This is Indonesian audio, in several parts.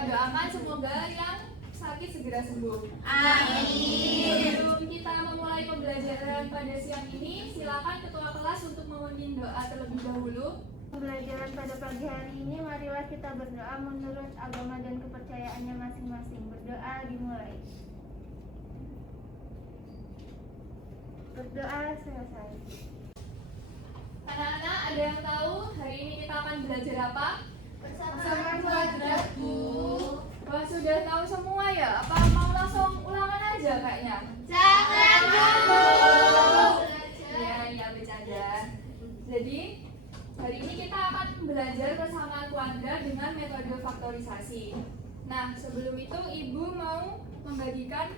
kita doakan semoga yang sakit segera sembuh. Amin. Sebelum kita memulai pembelajaran pada siang ini, silakan ketua kelas untuk memimpin doa terlebih dahulu. Pembelajaran pada pagi hari ini, marilah kita berdoa menurut agama dan kepercayaannya masing-masing. Berdoa dimulai. Berdoa selesai. Anak-anak, ada yang tahu hari ini kita akan belajar apa? Persamaan kuadrat, Bu. Wah, sudah tahu semua ya? Apa mau langsung ulangan aja kayaknya? Jangan, Bu. Iya, bercanda. Jadi, hari ini kita akan belajar persamaan kuadrat dengan metode faktorisasi. Nah, sebelum itu Ibu mau membagikan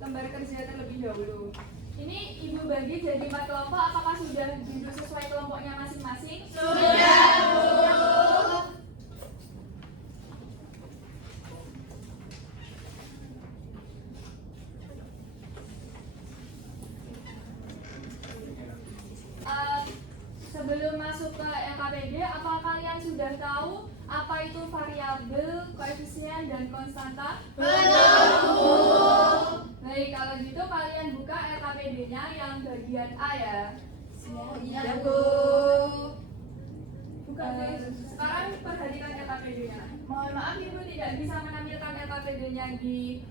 lembar kerja terlebih dahulu. Ini Ibu bagi jadi 4 kelompok, apakah sudah duduk sesuai kelompoknya masing-masing? Sudah, Bu. Sebelum masuk ke LKPD, apakah kalian sudah tahu apa itu variabel, koefisien, dan konstanta? Belum, Bu. Baik, kalau gitu kalian buka LKPD-nya yang bagian A ya. Iya, Bu. Sekarang perhatikan LKPD-nya. Mohon maaf Ibu tidak bisa menampilkan LKPD-nya di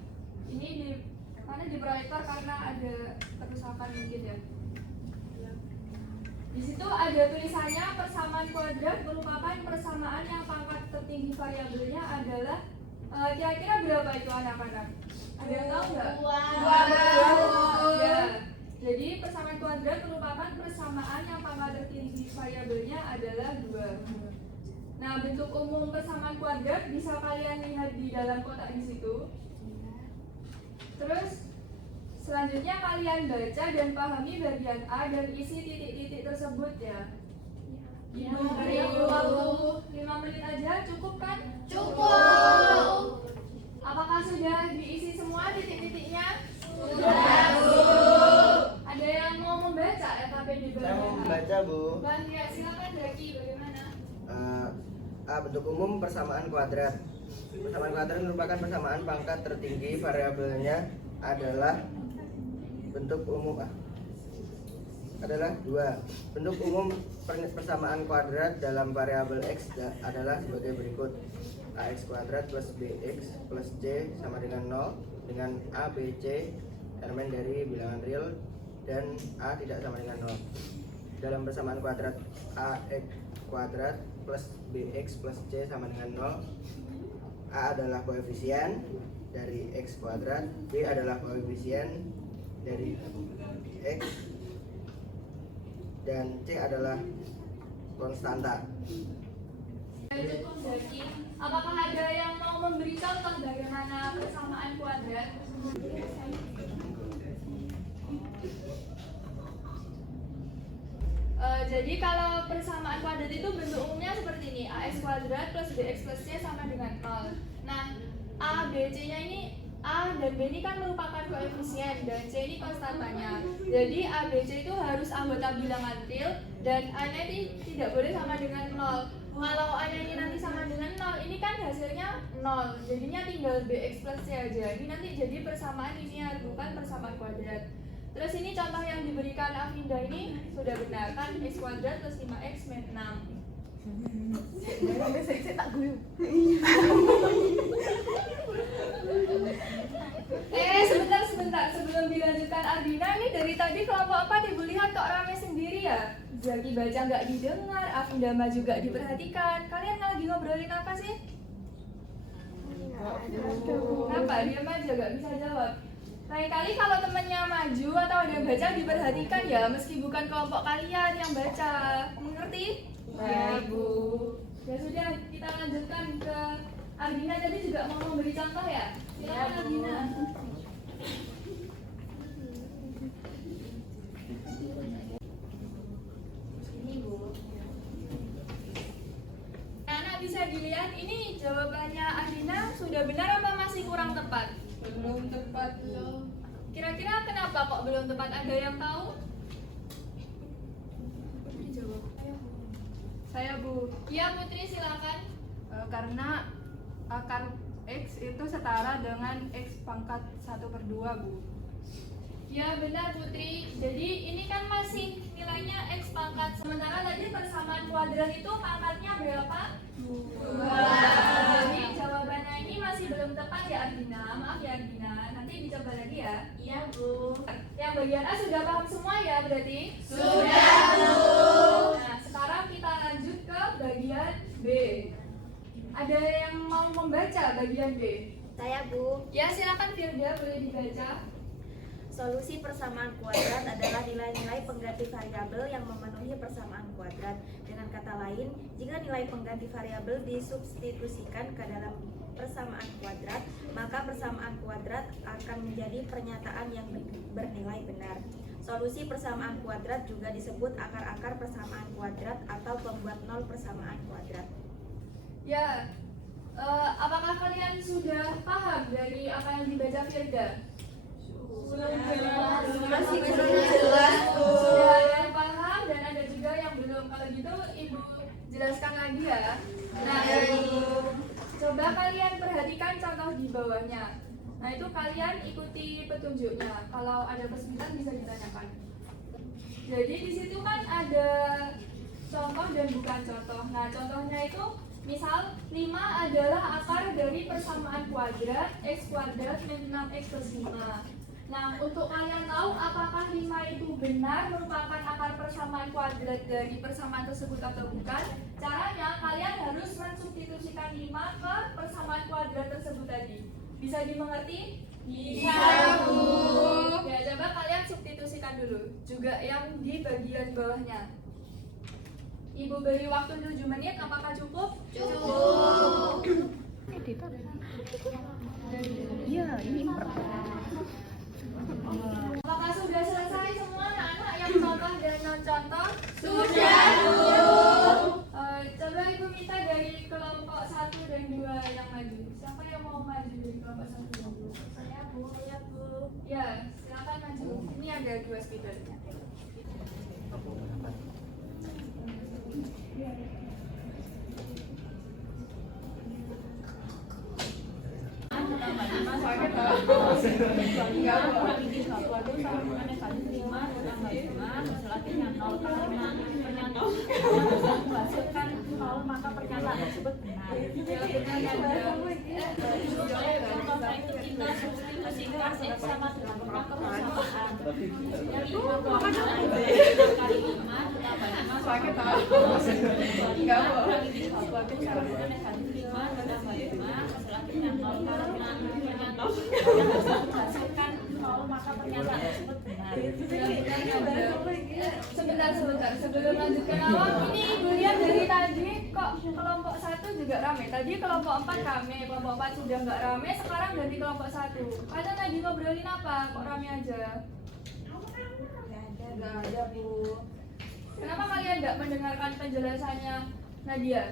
proyektor karena ada kerusakan mungkin ya. Di situ ada tulisannya persamaan kuadrat merupakan persamaan yang pangkat tertinggi variabelnya adalah kira-kira berapa itu anak-anak? Ada yang tahu nggak? Dua. Ya. Jadi persamaan kuadrat merupakan persamaan yang pangkat tertinggi variabelnya adalah 2. Nah, bentuk umum persamaan kuadrat bisa kalian lihat di dalam kotak di situ. Terus selanjutnya kalian baca dan pahami bagian A dan isi titik-titik tersebut ya. Ibu beri waktu 5 menit aja, cukup kan? Cukup. Apakah sudah diisi semua titik-titiknya? Sudah, Bu. Ada yang mau membaca LKPD Saya mau bagian A? membaca, Bu. Bang, ya silakan Zaki, bagaimana? A. Bentuk umum persamaan kuadrat. Persamaan kuadrat merupakan persamaan pangkat tertinggi variabelnya adalah bentuk umum adalah 2. Bentuk umum persamaan kuadrat dalam variabel x adalah sebagai berikut: ax kuadrat plus bx plus c sama dengan 0 dengan a, b, c elemen dari bilangan real dan a tidak sama dengan 0. Dalam persamaan kuadrat ax kuadrat plus bx plus c sama dengan 0, a adalah koefisien dari x kuadrat, b adalah koefisien dari x, dan c adalah konstanta. Cukup Zaki. Apakah ada yang mau memberi contoh bagaimana persamaan kuadrat? Jadi kalau persamaan kuadrat itu bentuk umumnya seperti ini: ax kuadrat plus bx plus c sama dengan 0. Nah, a, b, c nya ini, a dan b ini kan merupakan koefisien dan c ini konstantanya. Jadi a, b, c itu harus anggota bilangan real dan a nya tidak boleh sama dengan 0. Kalau a nya ini nanti sama dengan 0, ini kan hasilnya 0. Jadinya tinggal bx plus c aja. Ini nanti jadi persamaan linear, bukan persamaan kuadrat. Terus ini contoh yang diberikan Afinda ini sudah benar kan? X kuadrat plus 5x min 6. Sebentar sebelum dilanjutkan Ardina, ini dari tadi kelompok 4 Ibu lihat kok rame sendiri ya? Zaki baca nggak didengar, Afinda maju nggak diperhatikan. Kalian lagi ngobrolin apa sih? Kenapa? Diam aja nggak bisa jawab. Lain kali kalau temennya maju atau ada yang baca diperhatikan ya, meski bukan kelompok kalian yang baca. Mengerti? Baik, Bu. Ya sudah, kita lanjutkan ke Ardina. Tadi juga mau memberi contoh ya? Silakan Ardina. Ini, Bu. Anak bisa dilihat ini jawabannya Ardina sudah benar apa masih kurang tepat? Belum tepat, belum. Kira-kira kenapa kok belum tepat? Ada yang tahu? Putri jawab. Saya Bu. Iya Putri silakan. Karena akar X itu setara dengan X pangkat 1/2, Bu. Ya benar Putri, jadi ini kan masih nilainya X pangkat. Sementara tadi persamaan kuadrat itu pangkatnya berapa? 2. Jadi jawabannya ini masih belum tepat ya Ardina. Maaf ya Ardina, nanti dicoba lagi ya. Iya, Bu. Yang bagian A sudah paham semua ya berarti? Sudah, Bu. Nah sekarang kita lanjut ke bagian B. Ada yang mau membaca bagian B? Saya, Bu. Ya silakan Firda, boleh dibaca. Solusi persamaan kuadrat adalah nilai-nilai pengganti variabel yang memenuhi persamaan kuadrat. Dengan kata lain, jika nilai pengganti variabel disubstitusikan ke dalam persamaan kuadrat, maka persamaan kuadrat akan menjadi pernyataan yang bernilai benar. Solusi persamaan kuadrat juga disebut akar-akar persamaan kuadrat atau pembuat nol persamaan kuadrat. Ya, apakah kalian sudah paham dari apa yang dibaca Firda? Masih belum jelas, Bu. Sudah ada yang paham dan ada juga yang belum. Kalau gitu Ibu jelaskan lagi ya. Nah, coba kalian perhatikan contoh di bawahnya. Nah, itu kalian ikuti petunjuknya. Kalau ada kesulitan bisa ditanyakan. Jadi di situ kan ada contoh dan bukan contoh. Nah, contohnya itu misal 5 adalah akar dari persamaan kuadrat x kuadrat min 6x plus 5. Nah, untuk kalian tahu apakah 5 itu benar merupakan akar persamaan kuadrat dari persamaan tersebut atau bukan, caranya kalian harus mensubstitusikan 5 ke persamaan kuadrat tersebut tadi. Bisa dimengerti? Bisa, Bu. Ya, coba kalian substitusikan dulu. Juga yang di bagian bawahnya. Ibu beri waktu 7 menit, apakah cukup? Cukup. Apakah sudah selesai semua anak-anak yang contoh dan non-contoh? Sudah, Bu. Coba Ibu minta dari kelompok 1 dan 2 yang maju. Siapa yang mau maju dari kelompok 1 dan 2? Saya, Bu. Ya, Bu. Ya, silakan maju. Ini ada 2 speakernya. Hasilkan nol maka pernyataan tersebut benar. Kita substitusikan x sama dengan maka persamaan. Dari 5 kali 5 ditambah 5 sama dengan 5 kali 20 sama dengan negatif 5 ditambah 5 selanjutnya 0 kali pernyataan hasilkan 0 maka pernyataan tersebut benar. Sebentar. Sebelum lanjut ke awal, ini Ibu lihat dari tadi kok kelompok 1 juga rame. Tadi kelompok 4 rame, kelompok 4 sudah nggak rame, sekarang ganti kelompok 1. Kalian tadi ngobrolin apa? Kok rame aja? Nggak ada, Bu. Kenapa kalian nggak mendengarkan penjelasannya Nadia?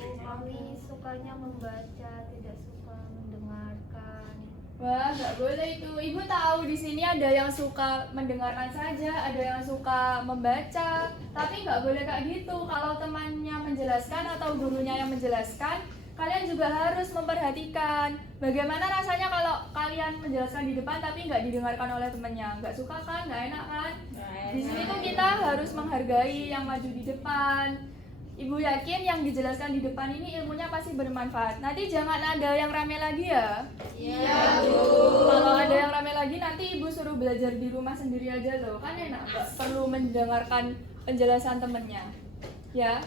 Kami sukanya membaca, tidak suka mendengarkan. Wah, nggak boleh itu. Ibu tahu di sini ada yang suka mendengarkan saja, ada yang suka membaca. Tapi nggak boleh kayak gitu. Kalau temannya menjelaskan atau gurunya yang menjelaskan, kalian juga harus memperhatikan. Bagaimana rasanya kalau kalian menjelaskan di depan tapi nggak didengarkan oleh temannya? Nggak suka kan? Nggak enak kan? Di sini tuh kita harus menghargai yang maju di depan. Ibu yakin yang dijelaskan di depan ini ilmunya pasti bermanfaat. Nanti jangan ada yang rame lagi ya. Iya, Bu. Kalau ada yang rame lagi nanti ibu suruh belajar di rumah sendiri aja loh. Kan enak, nggak perlu mendengarkan penjelasan temennya. Ya?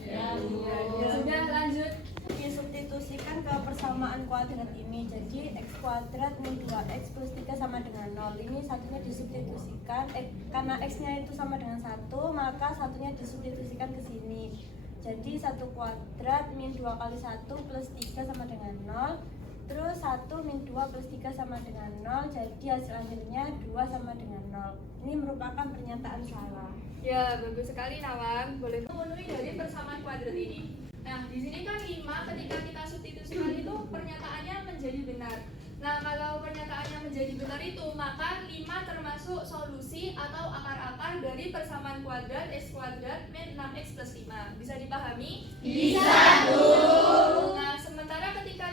Ya, Bu. Ya sudah lanjut. Disubstitusikan ke persamaan kuadrat ini. Jadi x kuadrat min 2x plus 3 sama dengan 0. Ini satunya disubstitusikan karena x-nya itu sama dengan 1, maka satunya disubstitusikan ke sini. Jadi 1 kuadrat min 2 kali 1 plus 3 sama dengan 0. Terus 1 min 2 plus 3 sama dengan 0. Jadi hasil akhirnya 2 sama dengan 0. Ini merupakan pernyataan salah. Ya, bagus sekali Nawang. Boleh memenuhi dari persamaan kuadrat ini. Nah, di sini kan 5 ketika kita substitusikan itu pernyataannya menjadi benar. Nah, kalau pernyataannya menjadi benar itu, maka 5 termasuk solusi atau akar-akar dari persamaan kuadrat x kuadrat min 6x plus 5. Bisa dipahami? Bisa, Bu. Nah, sementara ketika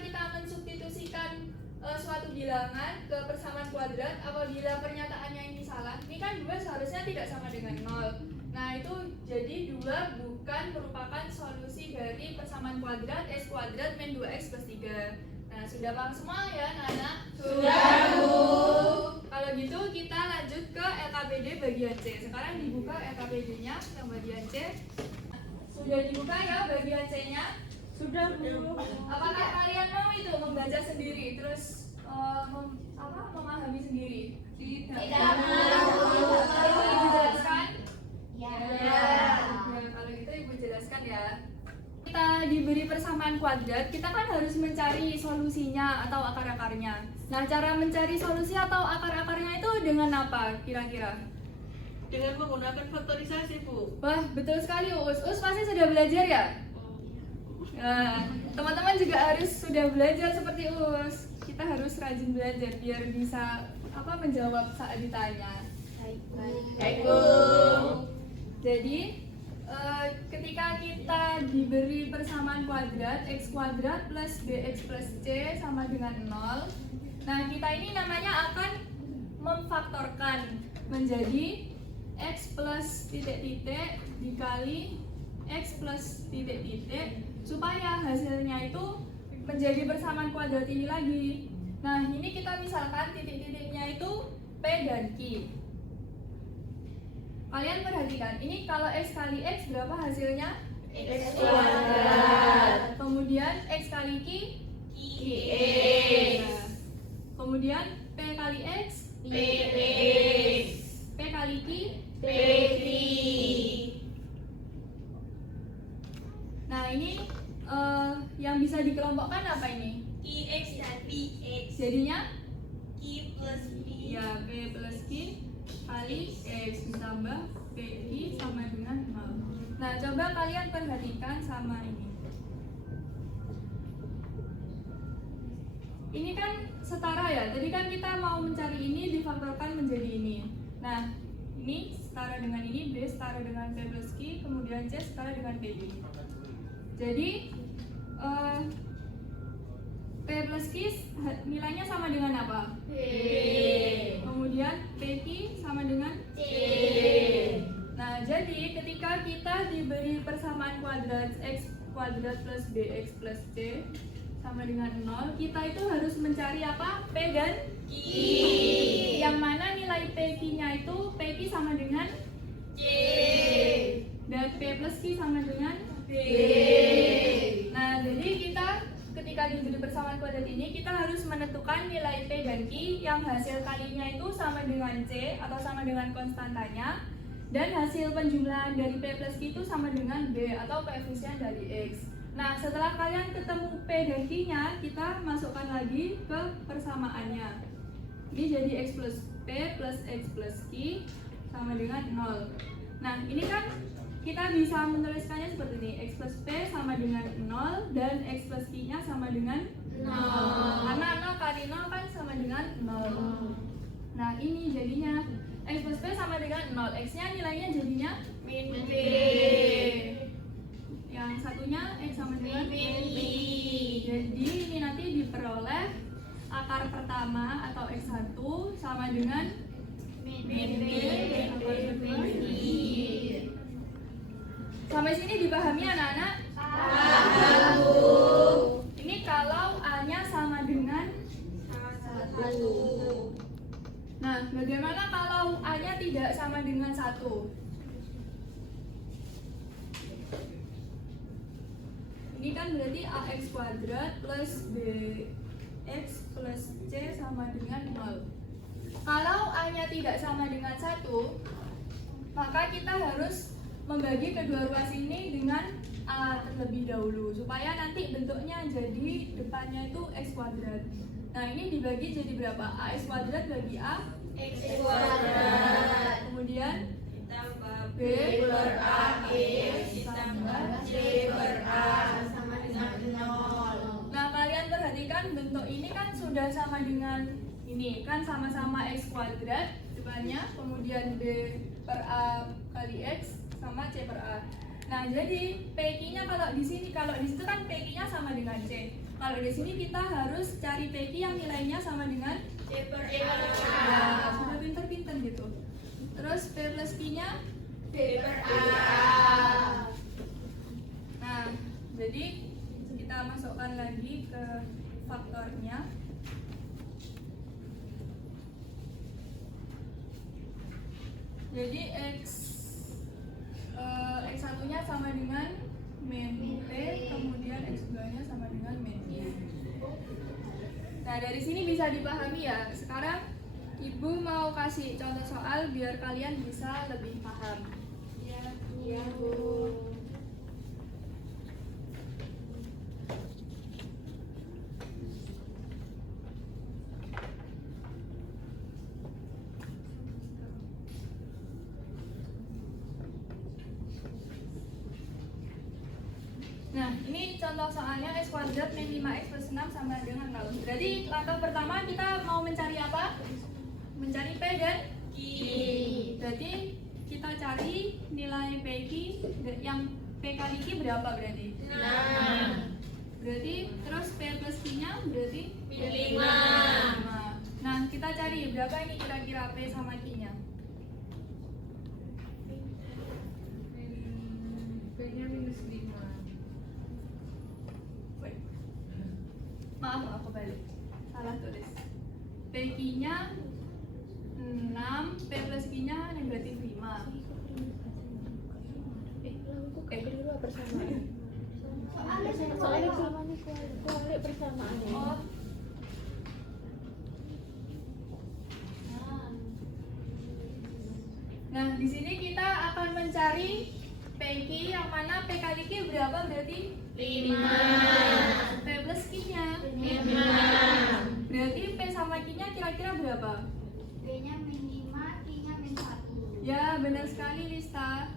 itu jadi 2 bukan merupakan solusi dari persamaan kuadrat x kuadrat min 2x plus 3. Nah, sudah paham semua ya, Nana? Sudah, Bu. Kalau gitu kita lanjut ke LKPD bagian C. Sekarang dibuka LKPD-nya yang bagian C. Sudah dibuka ya bagian C-nya? Sudah, Bu. Apakah kalian mau itu membaca sendiri terus memahami sendiri? Tidak mau. Ibu jelaskan? Ya. Kalau gitu Ibu jelaskan ya. Kita diberi persamaan kuadrat, kita kan harus mencari solusinya atau akar-akarnya. Nah, cara mencari solusi atau akar-akarnya itu dengan apa kira-kira? Dengan menggunakan faktorisasi, Bu. Wah, betul sekali Uus. Uus pasti sudah belajar ya? Nah, teman-teman juga harus sudah belajar seperti Uus. Kita harus rajin belajar biar bisa menjawab saat ditanya. Baik, Bu. Jadi ketika kita diberi persamaan kuadrat x kuadrat plus bx plus c sama dengan 0, nah kita ini namanya akan memfaktorkan menjadi x plus titik-titik dikali x plus titik-titik supaya hasilnya itu menjadi persamaan kuadrat ini lagi. Nah, ini kita misalkan titik-titiknya itu p dan q. Kalian perhatikan, ini kalau x kali x berapa hasilnya? X kuadrat. Kemudian x kali q? Qx. Nah, kemudian p kali x? Px. P kali q? Pt. Nah, ini yang bisa dikelompokkan apa ini? Qx dan Px. Jadinya? Q plus P. Ya, p plus q kali x ditambah pq sama dengan 0. Nah, coba kalian perhatikan sama ini. Ini kan setara ya. Tadi kan kita mau mencari ini difaktorkan menjadi ini. Nah, ini setara dengan ini, b setara dengan p plus q, kemudian c setara dengan pq. Jadi p plus q nilainya sama dengan apa? P. Kemudian pq sama dengan C. Nah, jadi ketika kita diberi persamaan kuadrat x kuadrat plus bx plus c sama dengan 0, kita itu harus mencari apa? P dan Q. Yang mana nilai pq-nya itu pq sama dengan C. dan p plus q sama dengan B. Nah, jadi kita ketika diberi persamaan kuadrat ini, kita harus menentukan nilai P dan Q yang hasil kalinya itu sama dengan C atau sama dengan konstantanya, dan hasil penjumlahan dari P plus Q itu sama dengan B atau koefisien dari X. Nah, setelah kalian ketemu P dan Q-nya, kita masukkan lagi ke persamaannya. Ini jadi X plus P plus X plus Q sama dengan 0. Nah, ini kan kita bisa menuliskannya seperti ini. X plus P sama dengan 0 dan X plus Q-nya sama dengan 0. Karena 0 kali 0 kan sama dengan 0. Nah, ini jadinya X plus P sama dengan 0. X-nya nilainya jadinya Min B. yang satunya X sama dengan Min B. Jadi ini nanti diperoleh akar pertama atau X1 sama dengan Min B. Sampai sini dipahami anak-anak? Paham, Bu. Ini kalau A-nya sama dengan 1. Nah, bagaimana kalau A-nya tidak sama dengan 1? Ini kan berarti AX kuadrat plus BX plus C sama dengan 0. Kalau A-nya tidak sama dengan 1, maka kita harus membagi kedua ruas ini dengan A terlebih dahulu supaya nanti bentuknya jadi depannya itu X kuadrat. Nah, ini dibagi jadi berapa? AX kuadrat bagi A X kuadrat. kemudian Ditambah B per AX ditambah C per A sama dengan 0. Nah, kalian perhatikan bentuk ini kan sudah sama dengan ini, kan sama-sama X kuadrat depannya, kemudian B per A kali X sama C per A. Nah, jadi PQ-nya kalau di situ kan PQ-nya sama dengan C. Kalau di sini kita harus cari PQ yang nilainya sama dengan C per A. ya, sudah pinter-pinter gitu. Terus P plus Q-nya, P per A. Nah, jadi kita masukkan lagi ke faktornya. Jadi X1-nya sama dengan min P, kemudian X2-nya sama dengan min I. Nah, dari sini bisa dipahami ya. Sekarang Ibu mau kasih contoh soal biar kalian bisa lebih paham. Ya, Bu. Nah, ini contoh soalnya X kuadrat min 5X plus 6 sama dengan 0. Berarti langkah pertama kita mau mencari apa? Mencari P dan Q. Berarti kita cari nilai PQ yang P kali Q berapa berarti? 6. Berarti terus P plus Q-nya berarti? 5. Nah, kita cari berapa ini kira-kira P sama Q-nya? P-nya minus 5. Maaf, aku balik. Salah tulis. PQ-nya 6, P plus Q-nya negatif 5. Soalnya kualik persamaannya. Oh. Nah, di sini kita akan mencari PQ yang mana P kali Q berapa berarti? 5. P plus Q-nya 5. berarti P sama Q-nya kira-kira berapa? P-nya min 5, Q-nya min 1. Ya, benar sekali Lista.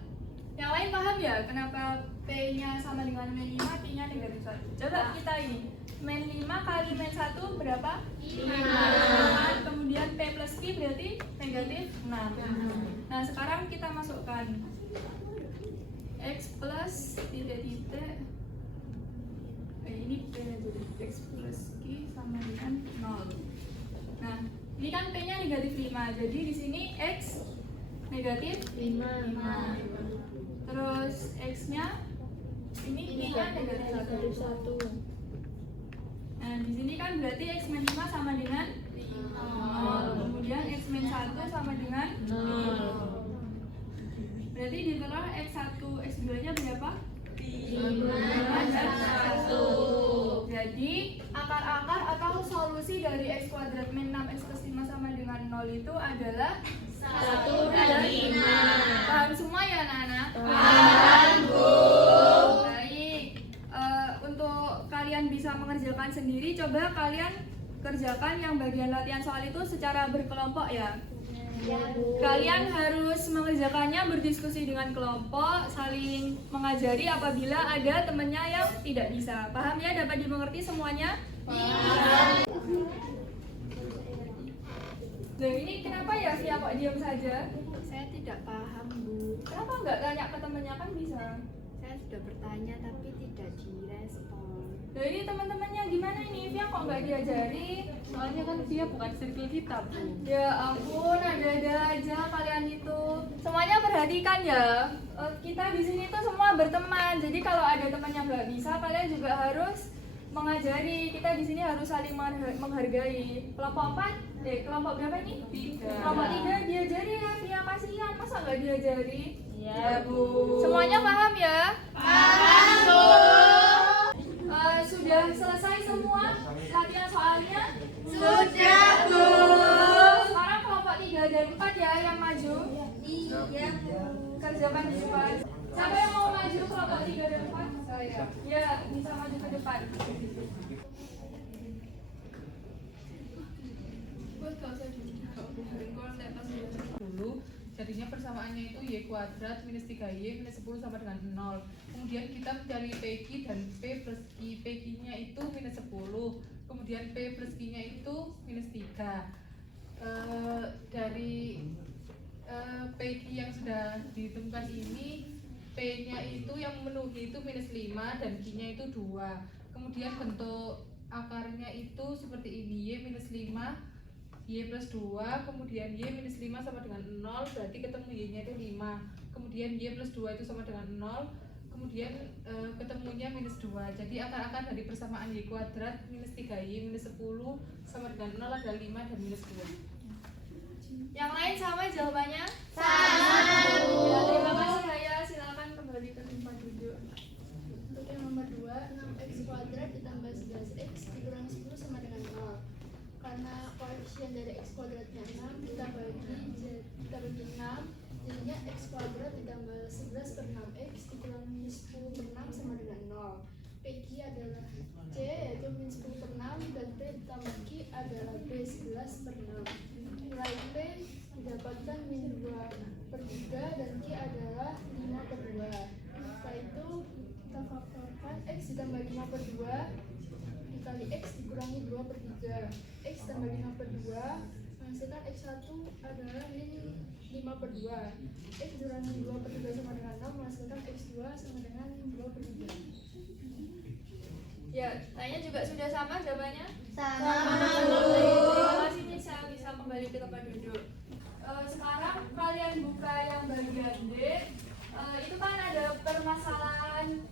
Yang lain paham ya kenapa P-nya sama dengan min 5, Q-nya negatif 1? Coba kita ini. Min 5 kali min 1 berapa? 5. Kemudian P plus Q berarti negatif 6. Nah, sekarang kita masukkan X plus titik-titik. Ini P jadi X plus Q sama dengan 0. Nah, ini kan P-nya negatif 5. Jadi di sini X negatif 5. Terus X-nya ini Q-nya negatif 1. Nah, di sini kan berarti X min 5 sama dengan 0. Kemudian X min 1 sama dengan 0. Berarti diterah X1, X2-nya berapa? 5 dan 1. Jadi akar-akar atau solusi dari X kuadrat min 6X plus 5 sama dengan 0 itu adalah 1 dan 5. Paham semua ya, Nana? Paham, Bu. Baik. Untuk kalian bisa mengerjakan sendiri, coba kalian kerjakan yang bagian latihan soal itu secara berkelompok ya. Kalian harus mengerjakannya berdiskusi dengan kelompok, saling mengajari apabila ada temannya yang tidak bisa. Paham ya? Dapat dimengerti semuanya? Paham. Loh, ini kenapa ya Via kok diam saja? Saya tidak paham, Bu. Kenapa nggak tanya ke temannya, kan bisa? Saya sudah bertanya tapi tidak direspon. Loh, ini teman-temannya gimana ini? Via kok nggak diajari? Soalnya kan dia bukan circle kita, Bu. Ya ampun, ada-ada aja kalian itu. Semuanya perhatikan ya. Kita di sini tuh semua berteman. Jadi kalau ada teman yang nggak bisa, kalian juga harus mengajari. Kita di sini harus saling menghargai. Kelompok 4, kelompok berapa ini? 3. Kelompok 3 diajari ya. Dia kasihan, masa nggak diajari? Ya, Bu. Semuanya paham ya? Paham, Bu. Sudah selesai semua latihan soalnya? Sudah, Bu. Sekarang kelompok 3 dan 4 ya yang maju. Iya, Bu. Kerjakan di depan. Siapa yang mau maju kelompok 3 dan 4? Saya. Ya, bisa maju ke depan. Dulu jadinya persamaannya itu y kuadrat minus 3y minus 10 sama dengan 0. Kemudian kita mencari PQ dan P plus Q. PQ nya itu minus 10, kemudian P plus Q nya itu minus 3. Dari PQ yang sudah ditemukan ini, P nya itu yang memenuhi itu minus 5 dan Q nya itu 2. Kemudian bentuk akarnya itu seperti ini, y minus 5 Y plus 2, kemudian Y minus 5 sama dengan 0, berarti ketemu Y nya itu 5. Kemudian Y plus 2 itu sama dengan 0, kemudian ketemunya minus 2. Jadi akar-akar dari persamaan Y kuadrat minus 3Y minus 10 sama dengan 0 ada 5 dan minus 2. Yang lain sama jawabannya? Sama. Ya, terima kasih Haya, silakan kembali ke tempat duduk. Untuk yang nomor 2, 6x kuadrat ditambah 11x dikurangi 10 sama dengan 0. Karena koefisien dari x kuadratnya 6, kita bagi 6, jadinya x kuadrat ditambah 11 per 6x dikurangi 10 per 6 sama dengan 0. PQ adalah C, yaitu min 10 per 6, dan P ditambah Q adalah B 11 per 6. Nilai P didapatkan min 2 per 3 dan Q adalah 5 per 2. Setelah itu kita faktorkan x ditambah 5 per 2 dikali x dikurangi 2 per 3. X tambah 5 per 2 menghasilkan x1 adalah min 5 per 2. X dikurangi 2 per 3 sama dengan 6 menghasilkan x2 sama dengan 2 per 3. Ya, tanya juga sudah sama jawabannya? Sama. Terima kasih Nisa, bisa kembali ke tempat duduk. Sekarang kalian buka yang bagian D. Itu kan ada permasalahan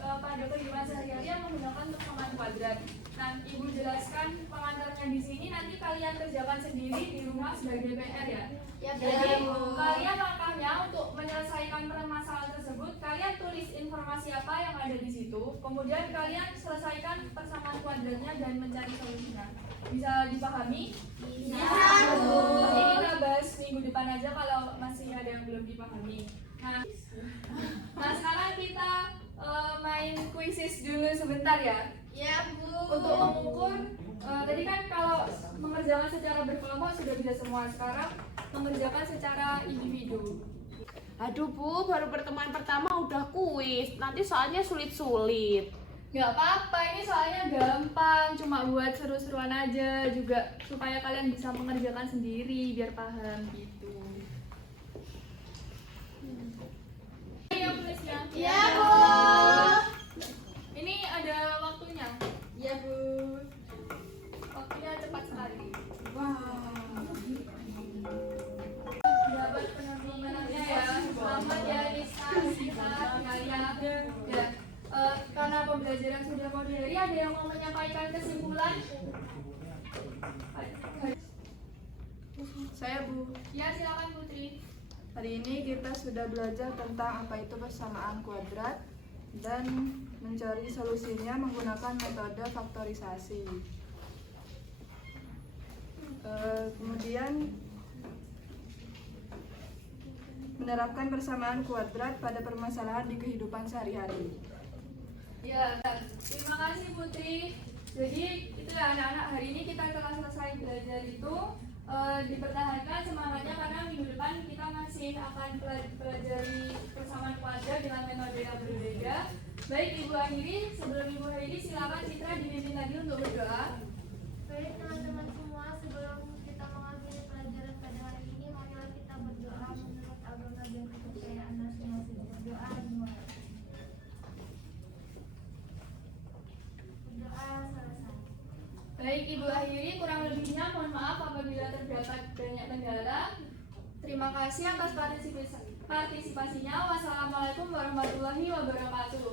pada kehidupan sehari-hari yang menggunakan persamaan kuadrat. Nah, Ibu jelaskan pengantarnya di sini, nanti kalian kerjakan sendiri di rumah sebagai PR ya. Ya, Jadi Bu. kalian langkahnya untuk menyelesaikan permasalahan tersebut, kalian tulis informasi apa yang ada di situ, kemudian kalian selesaikan persamaan kuadratnya dan mencari solusinya. Bisa dipahami? Bisa, Bu. Ini kita bahas minggu depan aja kalau masih ada yang belum dipahami. Nah sekarang kita main quizzes dulu sebentar ya. Ya, Bu. Untuk mengukur, tadi kan kalau mengerjakan secara berkelompok sudah bisa semua. Sekarang mengerjakan secara individu. Aduh Bu, baru pertemuan pertama udah kuis. Nanti soalnya sulit-sulit. Gak apa-apa, ini soalnya gampang. Cuma buat seru-seruan aja juga, supaya kalian bisa mengerjakan sendiri biar paham gitu. Yang tulisnya. Ya, Bu. Ini ada waktunya. Ya, Bu. Waktunya cepat sekali. Wah. Dapat pemenangnya ya. Selamat ya Nisa, Sita, Yaya. Ya. Karena pembelajaran sudah mau diakhiri, ada yang mau menyampaikan kesimpulan? Saya Bu, Ya, silakan Putri. hari ini kita sudah belajar tentang apa itu persamaan kuadrat dan mencari solusinya menggunakan metode faktorisasi. Kemudian menerapkan persamaan kuadrat pada permasalahan di kehidupan sehari-hari. Ya, terima kasih Putri. Jadi itu ya anak-anak, hari ini kita telah selesai belajar itu. Dipertahankan semangatnya karena minggu depan kita masih akan pelajari persamaan kuadrat dengan metode yang berbeda. Baik Ibu akhiri, sebelum Ibu akhiri silakan Citra dipimpin lagi untuk berdoa. Baik teman-teman semua, sebelum kita mengakhiri pelajaran pada hari ini, marilah kita berdoa menurut agama dan kepercayaan masing-masing. Berdoa dimulai. Berdoa selesai. Baik Ibu akhiri, kurang lebihnya mohon maaf apabila terdapat banyak kendala. Terima kasih atas partisipasinya. Wassalamualaikum warahmatullahi wabarakatuh.